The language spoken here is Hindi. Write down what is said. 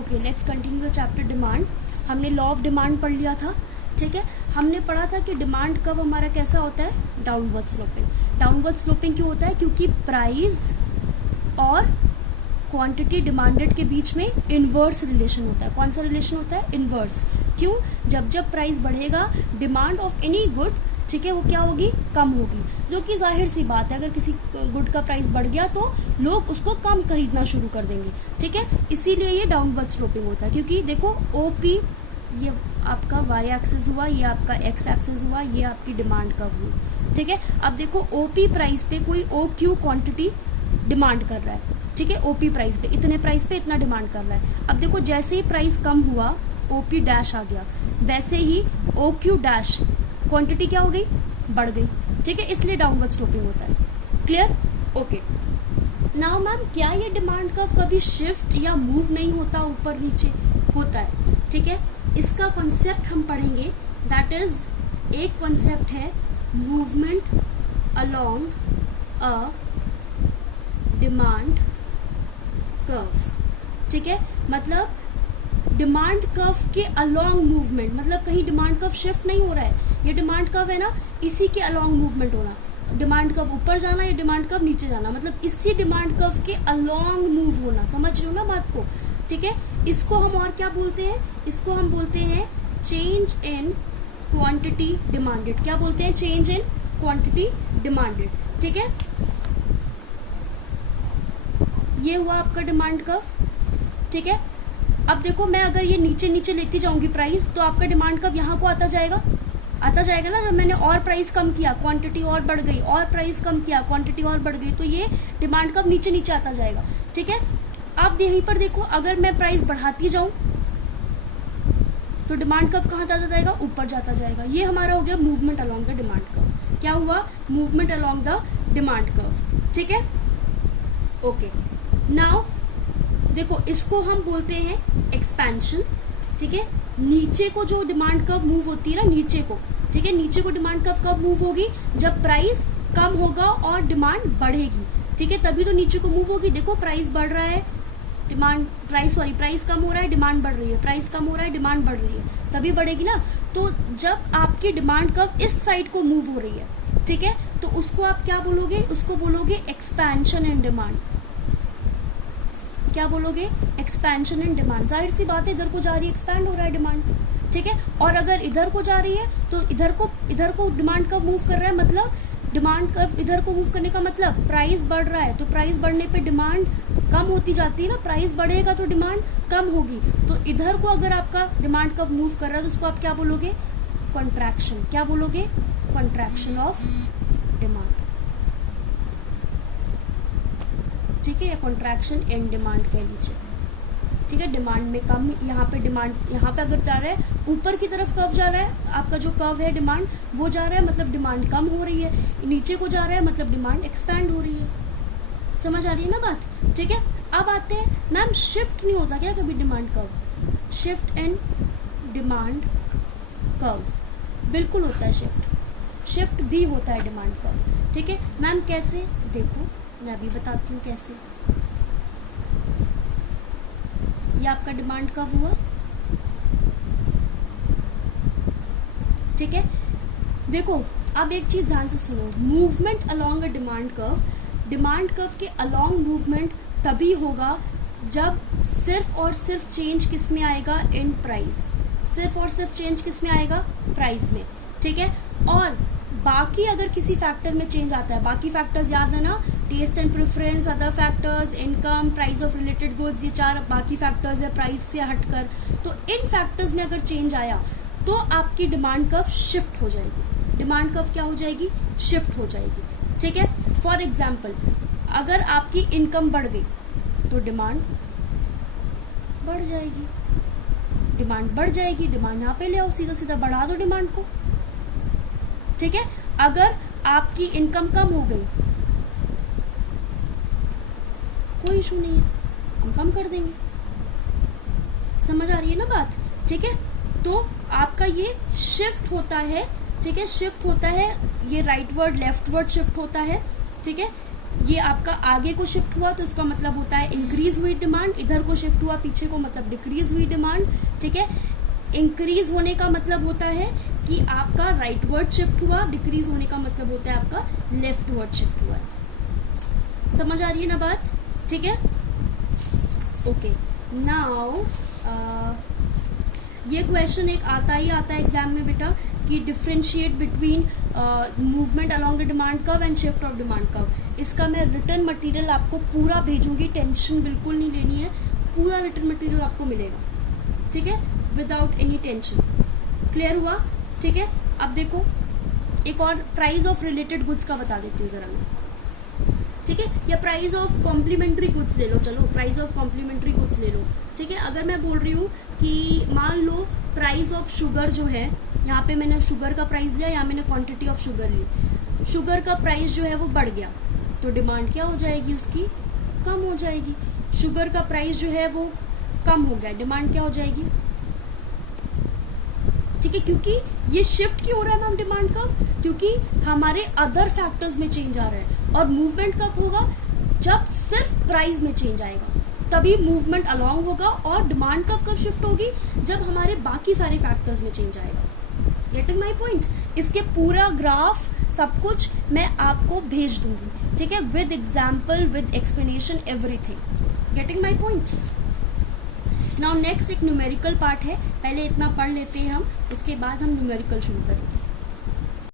Okay, let's continue the chapter demand. हमने लॉ ऑफ डिमांड पढ़ लिया था, ठीक है। हमने पढ़ा था कि डिमांड कब हमारा कैसा होता है, डाउनवर्ड स्लोपिंग। डाउनवर्ड स्लोपिंग क्यों होता है, क्योंकि प्राइस और क्वांटिटी डिमांडेड के बीच में इनवर्स रिलेशन होता है। कौन सा रिलेशन होता है, इनवर्स। क्यों, जब जब प्राइस बढ़ेगा डिमांड ऑफ एनी गुड, ठीक है, वो क्या होगी, कम होगी, जो कि जाहिर सी बात है। अगर किसी गुड का प्राइस बढ़ गया तो लोग उसको कम खरीदना शुरू कर देंगे, ठीक है। इसीलिए ये डाउनवर्ड स्लोपिंग होता है। क्योंकि देखो ओपी, ये आपका वाई एक्सिस हुआ, ये आपका एक्स एक्सिस हुआ, ये आपकी डिमांड कर्व हुई, ठीक है। अब देखो ओपी प्राइस पे कोई ओ क्यू क्वांटिटी डिमांड कर रहा है, ठीक है। ओपी प्राइस पे इतने प्राइस पे इतना डिमांड कर रहा है। अब देखो जैसे ही प्राइस कम हुआ, ओपी डैश आ गया, वैसे ही ओ क्यू डैश क्वांटिटी क्या हो गई, बढ़ गई, ठीक है। इसलिए डाउनवर्ड स्लोपिंग होता है। Clear, okay. नाउ मैम, क्या ये डिमांड कर्व कभी शिफ्ट या मूव नहीं होता, ऊपर नीचे होता है, ठीक है। इसका कॉन्सेप्ट हम पढ़ेंगे, दैट इज, एक कॉन्सेप्ट है movement along a demand curve, ठीक है। मतलब डिमांड कर्व के अलोंग मूवमेंट, मतलब कहीं डिमांड कर्व शिफ्ट नहीं हो रहा है, ये डिमांड कर्व है ना, इसी के अलोंग मूवमेंट होना। डिमांड कर्व ऊपर जाना या डिमांड कर्व नीचे जाना, मतलब इसी डिमांड कर्व के अलोंग मूव होना। समझ रहे हो ना बात को, ठीक है। इसको हम और क्या बोलते हैं, इसको हम बोलते हैं चेंज इन क्वांटिटी डिमांडेड। क्या बोलते हैं, चेंज इन क्वांटिटी डिमांडेड, ठीक है। ये हुआ आपका डिमांड कर्व, ठीक है। अब देखो मैं अगर ये नीचे नीचे लेती जाऊंगी प्राइस, तो आपका डिमांड कर्व यहाँ को आता जाएगा ना। जब मैंने और प्राइस कम किया, क्वांटिटी और बढ़ गई, और प्राइस कम किया, क्वांटिटी और बढ़ गई, तो ये डिमांड कर्व नीचे नीचे आता जाएगा, ठीक है। अब यहीं पर देखो, अगर मैं प्राइस बढ़ाती जाऊं तो डिमांड कर्व कहाँ जाता जाएगा, ऊपर जाता जाएगा। ये हमारा हो गया movement along the demand curve. क्या हुआ, movement along the demand curve, ठीक है, ओके। नाउ देखो, इसको हम बोलते हैं एक्सपेंशन, ठीक है। नीचे को जो डिमांड कर्व मूव होती है ना, नीचे को, ठीक है, नीचे को डिमांड कर्व कब मूव होगी, जब प्राइस कम होगा और डिमांड बढ़ेगी, ठीक है, तभी तो नीचे को मूव होगी। देखो प्राइस बढ़ रहा है, प्राइस कम हो रहा है, डिमांड बढ़ रही है, प्राइस कम हो रहा है, डिमांड बढ़ रही है, तभी बढ़ेगी ना। तो जब आपकी डिमांड कर्व इस साइड को मूव हो रही है, ठीक है, तो उसको आप क्या बोलोगे, उसको बोलोगे एक्सपेंशन इन डिमांड। क्या बोलोगे, एक्सपेंशन इन डिमांड। जाहिर सी बात है, इधर को जा रही है, एक्सपैंड हो रहा है डिमांड, ठीक है। और अगर इधर को जा रही है तो इधर को डिमांड कर्व मूव कर रहा है, मतलब डिमांड कर्व इधर को मूव करने का मतलब प्राइस बढ़ रहा है, तो प्राइस बढ़ने पे डिमांड कम होती जाती है ना। प्राइस बढ़ेगा तो डिमांड कम होगी। तो इधर को अगर आपका डिमांड कर्व मूव कर रहा है तो उसको आप क्या बोलोगे, कॉन्ट्रैक्शन। क्या बोलोगे, कॉन्ट्रैक्शन ऑफ डिमांड, ठीक है, या कॉन्ट्रैक्शन इन डिमांड कह लीजिए, ठीक है। डिमांड में कम, यहाँ पे डिमांड, यहाँ पे अगर जा रहा है ऊपर की तरफ कर्व जा रहा है, आपका जो कर्व है डिमांड वो जा रहा है, मतलब डिमांड कम हो रही है। नीचे को जा रहा है, मतलब डिमांड एक्सपैंड हो रही है। समझ आ रही है ना बात, ठीक है। अब आते हैं, मैम शिफ्ट नहीं होता क्या कभी demand curve, shift in demand curve बिल्कुल होता है, शिफ्ट भी होता है डिमांड कर्व, ठीक है। मैम कैसे, देखो मैं अभी बताती हूँ कैसे। ये आपका डिमांड कर्व हुआ, ठीक है। देखो अब एक चीज ध्यान से सुनो, movement along a demand curve के अलोंग मूवमेंट तभी होगा जब सिर्फ और सिर्फ चेंज किस में आएगा, इन प्राइस। सिर्फ और सिर्फ चेंज किस में आएगा, प्राइस में, ठीक है। और बाकी अगर किसी फैक्टर में चेंज आता है, बाकी फैक्टर्स याद है ना, taste and preference, other factors, income, price of related goods, ये 4 बाकी फैक्टर्स है प्राइस से हटकर। तो इन फैक्टर्स में अगर चेंज आया तो आपकी डिमांड कर्व शिफ्ट हो जाएगी। डिमांड कर्व क्या हो जाएगी, शिफ्ट हो जाएगी, ठीक है। फॉर एग्जाम्पल, अगर आपकी इनकम बढ़ गई तो डिमांड बढ़ जाएगी, डिमांड बढ़ जाएगी, डिमांड यहाँ पे ले आओ, सीधा सीधा बढ़ा दो डिमांड को, ठीक है। अगर आपकी इनकम कम हो गई, कोई इशू नहीं है, हम कम कर देंगे। समझ आ रही है ना बात, ठीक है। तो आपका ये शिफ्ट होता है, ठीक है, शिफ्ट होता है, ये right word left word shift होता है, ठीक है। ये आपका आगे को शिफ्ट हुआ तो इसका मतलब होता है इंक्रीज हुई डिमांड, इधर को शिफ्ट हुआ पीछे को मतलब डिक्रीज हुई डिमांड, ठीक है। इंक्रीज होने का मतलब होता है कि आपका राइटवर्ड शिफ्ट हुआ, डिक्रीज होने का मतलब होता है आपका लेफ्टवर्ड शिफ्ट हुआ है। समझ आ रही है ना बात, ठीक है। ओके, नाउ ये क्वेश्चन एक आता ही आता है एग्जाम में बेटा कि differentiate between movement along the demand curve and shift of demand curve. इसका मैं रिटर्न मटेरियल आपको पूरा भेजूंगी, टेंशन बिल्कुल नहीं लेनी है, पूरा रिटर्न मटेरियल आपको मिलेगा, ठीक है, विदाउट एनी टेंशन। क्लियर हुआ, ठीक है। अब देखो एक और प्राइस ऑफ रिलेटेड गुड्स का बता देती हूँ जरा मैं, ठीक है, या प्राइस ऑफ कॉम्प्लीमेंट्री गुड्स ले लो, चलो प्राइस ऑफ कॉम्प्लीमेंट्री गुड्स ले लो, ठीक है। अगर मैं बोल रही हूँ कि मान लो प्राइस ऑफ शुगर जो है, यहाँ पे मैंने शुगर का प्राइस लिया, यहाँ मैंने क्वांटिटी ऑफ शुगर ली, शुगर का प्राइस जो है वो बढ़ गया तो डिमांड क्या हो जाएगी उसकी, कम हो जाएगी। शुगर का प्राइस जो है वो कम हो गया, डिमांड क्या हो जाएगी, ठीक है। क्योंकि ये शिफ्ट क्यों हो रहा है मैम डिमांड कर्व, क्योंकि हमारे अदर फैक्टर्स में चेंज आ रहा है। और मूवमेंट कब होगा, जब सिर्फ प्राइस में चेंज आएगा तभी मूवमेंट अलोंग होगा, और डिमांड कर्व कब शिफ्ट होगी, जब हमारे बाकी सारे फैक्टर्स में चेंज आएगा। Getting my point. इसके पूरा ग्राफ सब कुछ मैं आपको भेज दूंगी, ठीक है, with example, with explanation, everything. Getting my point. Now next एक न्यूमेरिकल पार्ट है, पहले इतना पढ़ लेते हैं हम, उसके बाद हम न्यूमेरिकल शुरू करेंगे।